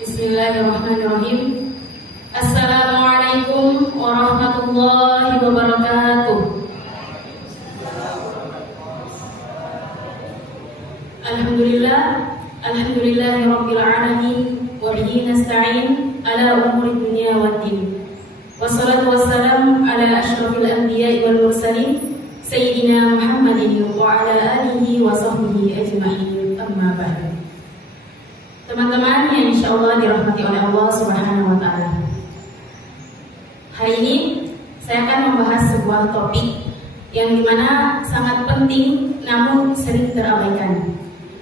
Bismillahirrahmanirrahim. Assalamualaikum warahmatullahi wabarakatuh. Alhamdulillahi rabbil alamin wa bihi nasta'in ala umuri dunya waddin. Wassalatu wassalamu ala asyrafil anbiya'i wal mursalin sayyidina Muhammadin wa ala alihi wa sahbihi ajma'in. Amma ba'du. Teman-teman yang insyaallah dirahmati oleh Allah Subhanahu wa taala. Hari ini saya akan membahas sebuah topik yang dimana sangat penting namun sering terabaikan.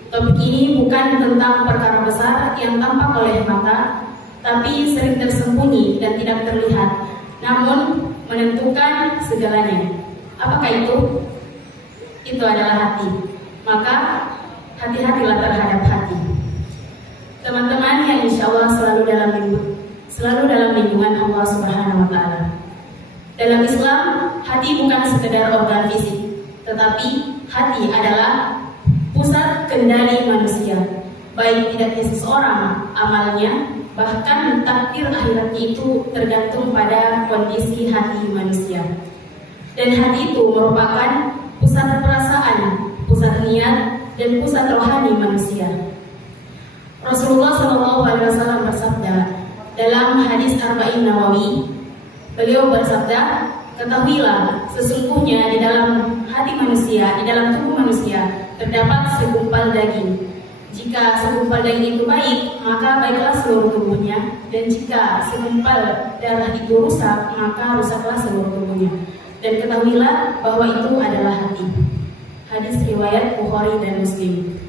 Topik ini bukan tentang perkara besar yang tampak oleh mata, tapi sering tersembunyi dan tidak terlihat, namun menentukan segalanya. Apakah itu? Itu adalah hati. Maka hati-hatilah terhadap hati. Teman-teman yang insya Allah selalu dalam lindungan Allah Subhanahu wa taala. Dalam Islam, hati bukan sekedar organ fisik, tetapi hati adalah pusat kendali manusia. Baik tidaknya seseorang, amalnya, bahkan takdir akhiratnya itu tergantung pada kondisi hati manusia. Dan hati itu merupakan pusat perasaan, pusat niat, dan pusat rohani manusia. Rasulullah SAW bersabda dalam hadis Arba'in Nawawi, beliau bersabda, ketahuilah sesungguhnya di dalam hati manusia, di dalam tubuh manusia terdapat segumpal daging. Jika segumpal daging itu baik, maka baiklah seluruh tubuhnya, dan jika segumpal darah itu rusak, maka rusaklah seluruh tubuhnya. Dan ketahuilah bahwa itu adalah hati. Hadis riwayat Bukhari dan Muslim.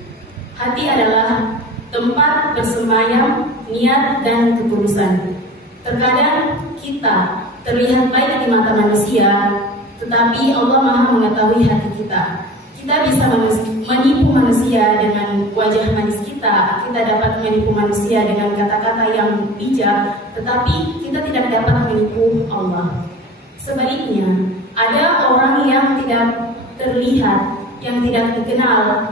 Hati adalah tempat bersemayam niat dan ketulusan. Terkadang kita terlihat baik di mata manusia, tetapi Allah Maha mengetahui hati kita. Kita bisa menipu manusia dengan wajah manis kita, kita dapat menipu manusia dengan kata-kata yang bijak, tetapi kita tidak dapat menipu Allah. Sebaliknya, ada orang yang tidak terlihat, yang tidak dikenal,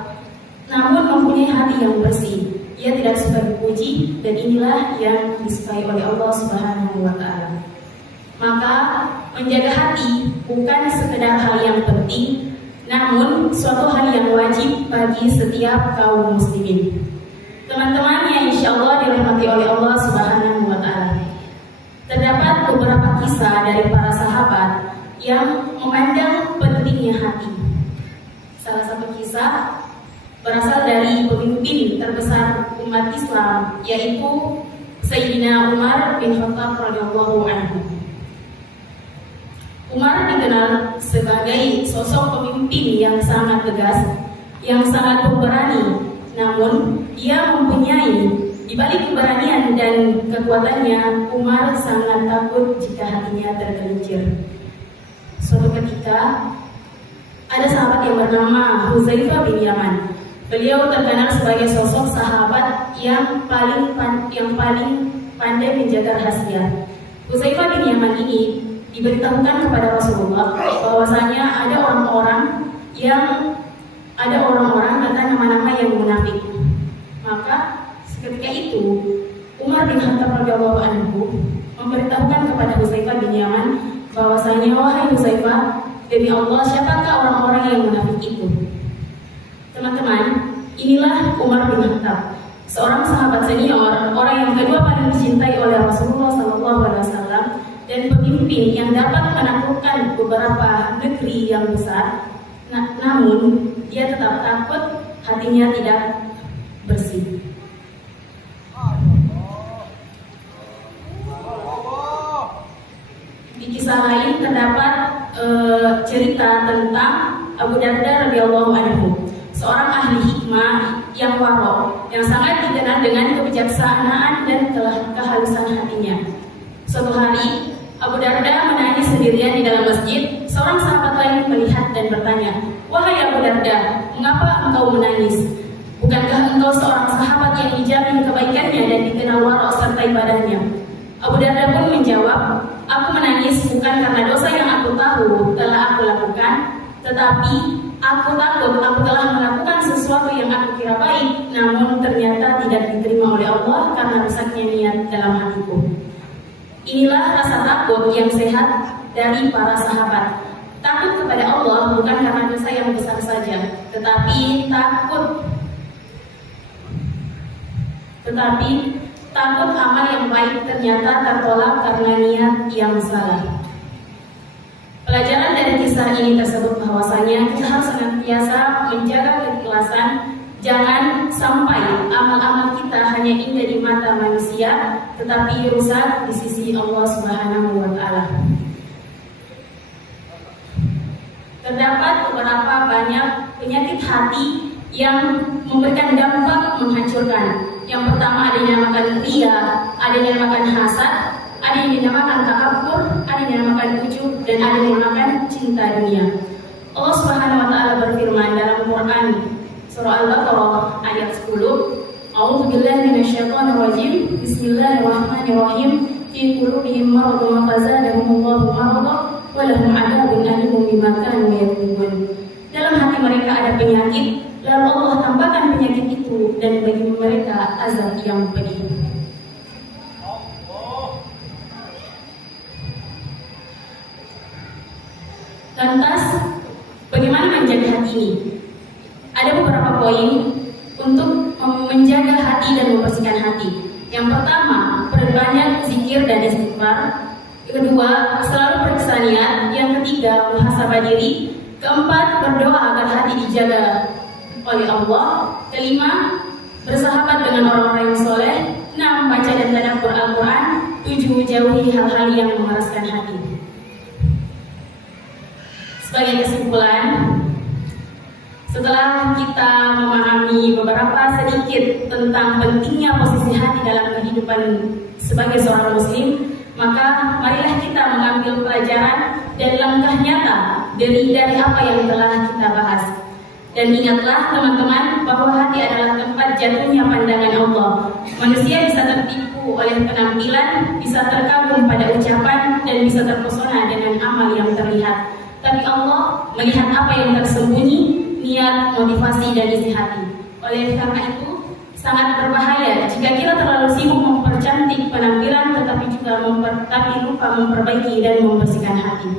namun mempunyai hati yang bersih. Ia tidak suka dipuji, dan inilah yang disukai oleh Allah Subhanahu wa taala. Maka menjaga hati bukan sekedar hal yang penting, namun suatu hal yang wajib bagi setiap kaum muslimin. Teman-teman yang insyaallah dirahmati oleh Allah Subhanahu wa taala. Terdapat beberapa kisah dari para sahabat yang memandang pentingnya hati. Salah satu kisah berasal dari pemimpin terbesar umat Islam, yaitu Sayyidina Umar bin Khattab radhiyallahu anhu. Umar dikenal sebagai sosok pemimpin yang sangat tegas, yang sangat pemberani. Namun, ia mempunyai di balik keberanian dan kekuatannya, Umar sangat takut jika hatinya tergelincir. Suatu ketika, ada sahabat yang bernama Hudzaifah bin Yaman. Beliau terkenal sebagai sosok sahabat yang paling pandai menjaga rahasia. Hudzaifah bin Yaman ini diberitahukan kepada Rasulullah bahwasanya ada orang-orang atau nama-nama yang munafik. Maka ketika itu Umar bin Khattab radhiyallahu anhu memberitahukan kepada Hudzaifah bin Yaman bahwasanya, wahai Hudzaifah, demi Allah, siapakah orang-orang yang munafik itu? Teman-teman, inilah Umar bin Khattab, seorang sahabat senior, orang yang kedua paling dicintai oleh Rasulullah SAW, dan pemimpin yang dapat menaklukkan beberapa negeri yang besar. Namun dia tetap takut, hatinya tidak bersih. Di kisah lain terdapat cerita tentang Abu Darda radhiyallahu anhu, seorang ahli hikmah yang waro, yang sangat dikenal dengan kebijaksanaan dan kehalusan hatinya. Suatu hari, Abu Darda menangis sendirian di dalam masjid. Seorang sahabat lain melihat dan bertanya, wahai Abu Darda, mengapa engkau menangis? Bukankah engkau seorang sahabat yang dijamin kebaikannya dan dikenal waro serta ibadahnya? Abu Darda pun menjawab, aku menangis bukan karena dosa yang aku tahu telah aku lakukan, tetapi Aku takut aku telah melakukan sesuatu yang aku kira baik, namun ternyata tidak diterima oleh Allah karena rusaknya niat dalam hatiku. Inilah rasa takut yang sehat dari para sahabat. Takut kepada Allah bukan karena dosa yang besar saja, tetapi takut amal yang baik ternyata tertolak karena niat yang salah. Pelajaran dari kisah ini tersebut bahwasanya kita harus senantiasa menjaga keikhlasan. Jangan sampai amal-amal kita hanya indah di mata manusia, tetapi rusak di sisi Allah Subhanahu wa Ta'ala. Terdapat beberapa banyak penyakit hati yang memberikan dampak menghancurkan. Yang pertama ada yang dinamakan ria, ada yang dinamakan hasad, ada yang dinamakan takabur, ada yang dinamakan ujub, dan ada yang dinamakan cinta dunia. Allah Subhanahu wa Ta'ala berfirman dalam Quran surah Al-Baqarah ayat 10, A'udzubillahi minasyaitonir rajim. Bismillahirrahmanirrahim. Fi qulubihim maradun wa fazadahumullahu maradan wa lahum 'adzabun alimun bima kanu yakdzibun. Dalam hati mereka ada penyakit, lalu Allah tambahkan penyakit itu dan bagi mereka azab yang pedih. Lantas, bagaimana menjaga hati ini? Ada beberapa poin untuk menjaga hati dan membersihkan hati. Yang pertama, perbanyak zikir dan istighfar. Kedua, selalu periksa niat. Yang ketiga, muhasabah diri. Keempat, berdoa agar hati dijaga oleh Allah. Kelima, bersahabat dengan orang-orang yang soleh. 6, baca dan tadabbur Al-Quran. 7, jauhi hal-hal yang memeraskan hati. Sebagai kesimpulan, setelah kita memahami beberapa sedikit tentang pentingnya posisi hati dalam kehidupan sebagai seorang muslim, maka marilah kita mengambil pelajaran dan langkah nyata dari apa yang telah kita bahas. Dan ingatlah teman-teman bahwa hati adalah tempat jatuhnya pandangan Allah. Manusia bisa tertipu oleh penampilan, bisa terkagum pada ucapan, dan bisa terpesona dengan amal yang terlihat. Tapi Allah melihat apa yang tersembunyi, niat, motivasi, dan isi hati. Oleh karena itu, sangat berbahaya jika kita terlalu sibuk mempercantik penampilan tetapi lupa memperbaiki dan membersihkan hati.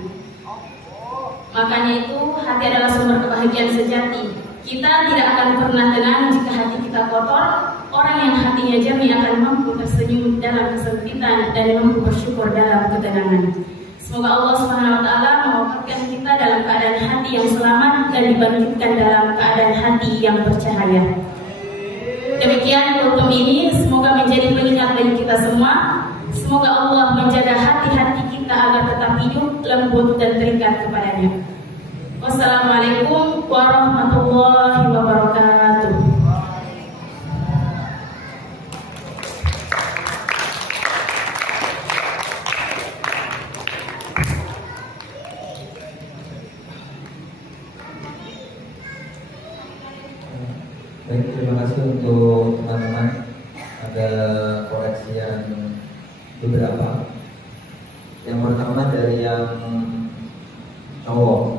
Makanya itu, hati adalah sumber kebahagiaan sejati. Kita tidak akan pernah tenang jika hati kita kotor. Orang yang hatinya jernih akan mampu tersenyum dalam kesempitan dan mampu bersyukur dalam ketenangan. Semoga Allah Subhanahu wa Ta'ala mewafatkan kita dalam keadaan hati yang selamat dan dibangkitkan dalam keadaan hati yang bercahaya. Demikian kultum ini, semoga menjadi pengingat bagi kita semua. Semoga Allah menjaga hati-hati kita agar tetap hidup, lembut, dan terikat kepadanya. Wassalamualaikum warahmatullahi wabarakatuh. Baik, terima kasih untuk teman-teman. Ada koreksi yang beberapa. Yang pertama dari yang cowok.